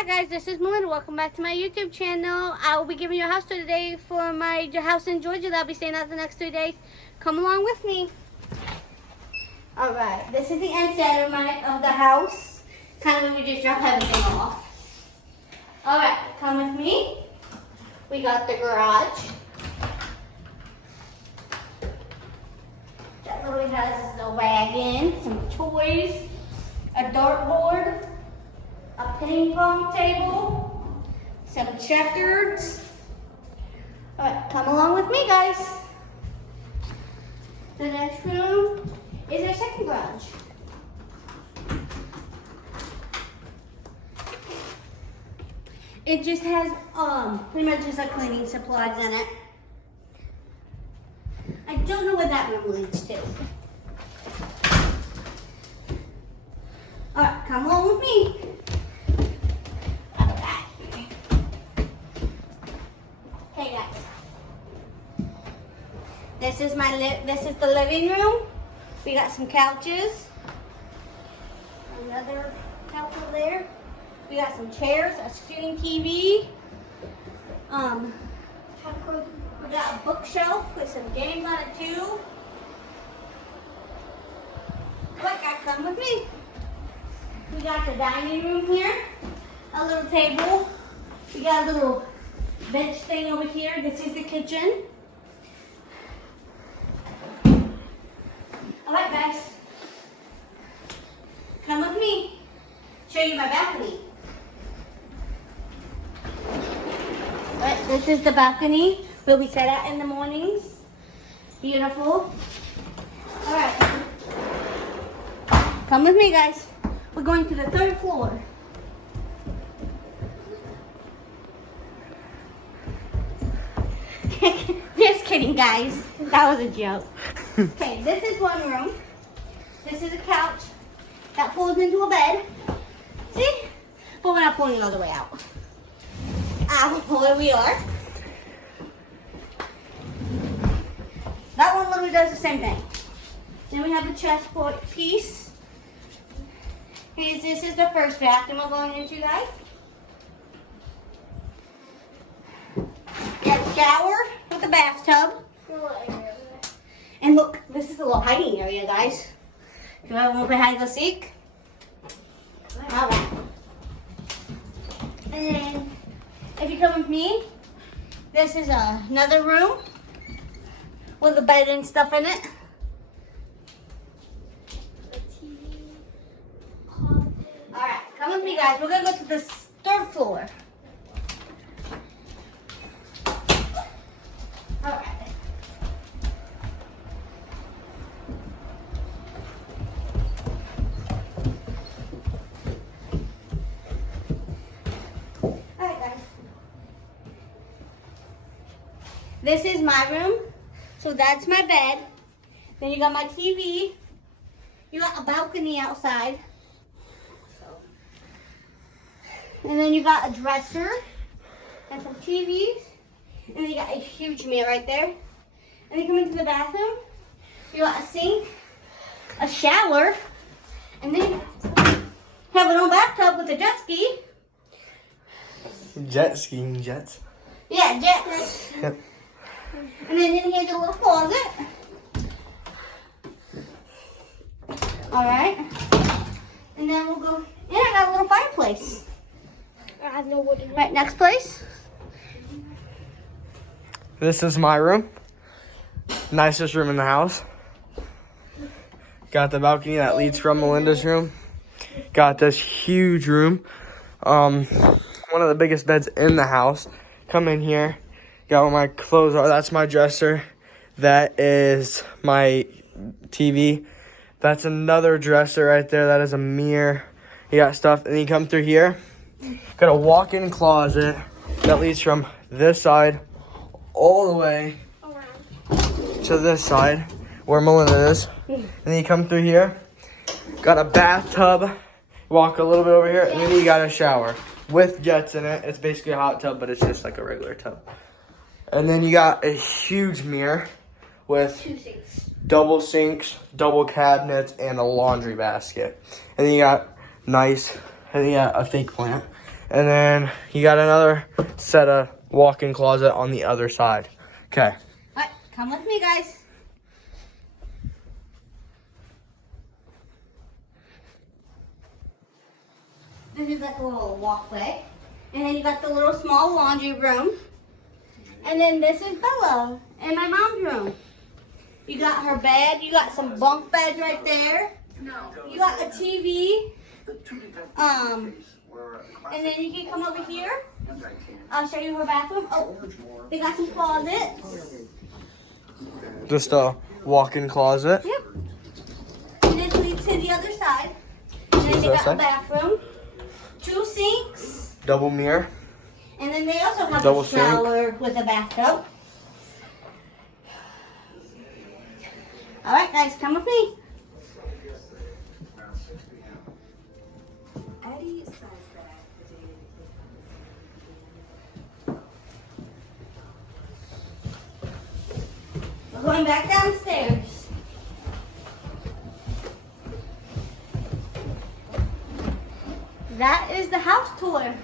Hi guys, this is Melinda. Welcome back to my YouTube channel. I will be giving you a house tour today for my house in Georgia that I'll be staying at the next 2 days. Come along with me. Alright, this is the inside of the house. Kind of when we just drop everything off. Alright, come with me. We got the garage. That literally has a wagon, some toys, a dartboard, a ping pong table, some checkers. Alright, come along with me, guys. The next room is our second garage. It just has pretty much just like cleaning supplies in it. I don't know where that room leads to. Alright, come along with me. Alright. Hey guys. This is the living room. We got some couches. Another couch over there. We got some chairs, a screen TV. We got a bookshelf with some games on it too. Look, guys, come with me. We got the dining room here, a little table. We got a little bench thing over here. This is the kitchen. All right, guys, come with me. Show you my balcony. All right, this is the balcony where we set out in the mornings. Beautiful. All right, come with me, guys. We're going to the third floor. Just kidding, guys. That was a joke. Okay, this is one room. This is a couch that folds into a bed. See? But we're not pulling it all the way out. We'll pull it, we are. That one literally does the same thing. Then we have a chessboard piece. This is the first bathroom we're going into, guys. We have a shower with a bathtub. And look, this is a little hiding area, guys. Do I want to play hide and go seek? Alright. And then, if you come with me, this is another room with a bed and stuff in it. Alright, come with me, guys. We're going to go to the third floor. Alright. Alright, guys. This is my room. So that's my bed. Then you got my TV. You got a balcony outside. And then you got a dresser and some TVs. And then you got a huge mirror right there. And then you come into the bathroom. You got a sink, a shower, and then you have an old bathtub with a jet ski. Jet skiing jets. Yeah, jets. Yep. And then in here's a little closet. Alright. And then we'll go, and I got a little fireplace. I have no wood in it. Right, next place. This is my room. Nicest room in the house. Got the balcony that leads from Melinda's room. Got this huge room. One of the biggest beds in the house. Come in here. Got where my clothes are. That's my dresser. That is my TV. That's another dresser right there. That is a mirror. You got stuff. And then you come through here. Got a walk-in closet that leads from this side all the way to this side where Melinda is. And then you come through here. Got a bathtub. Walk a little bit over here. And then you got a shower with jets in it. It's basically a hot tub, but it's just like a regular tub. And then you got a huge mirror with 2 sinks. double sinks, double cabinets, and a laundry basket. And then you got a fake plant. And then you got another set of walk-in closet on the other side. Okay. Alright, come with me, guys. This is like a little walkway. And then you got the little small laundry room. And then this is Bella and my mom's room. You got her bed. You got some bunk beds right there. You got a TV. And then you can come over here. I'll show you her bathroom. Oh, they got some closets. Just a walk-in closet. Yep. And this leads to the other side. And then they got a bathroom. 2 sinks. Double mirror. And then they also have Double a shower with a bathtub. All right, guys, come with me. We're going back downstairs. That is the house tour.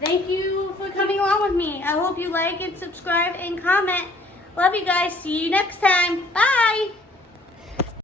Thank you for coming along with me. I hope you like and subscribe and comment. Love you guys. See you next time. Bye.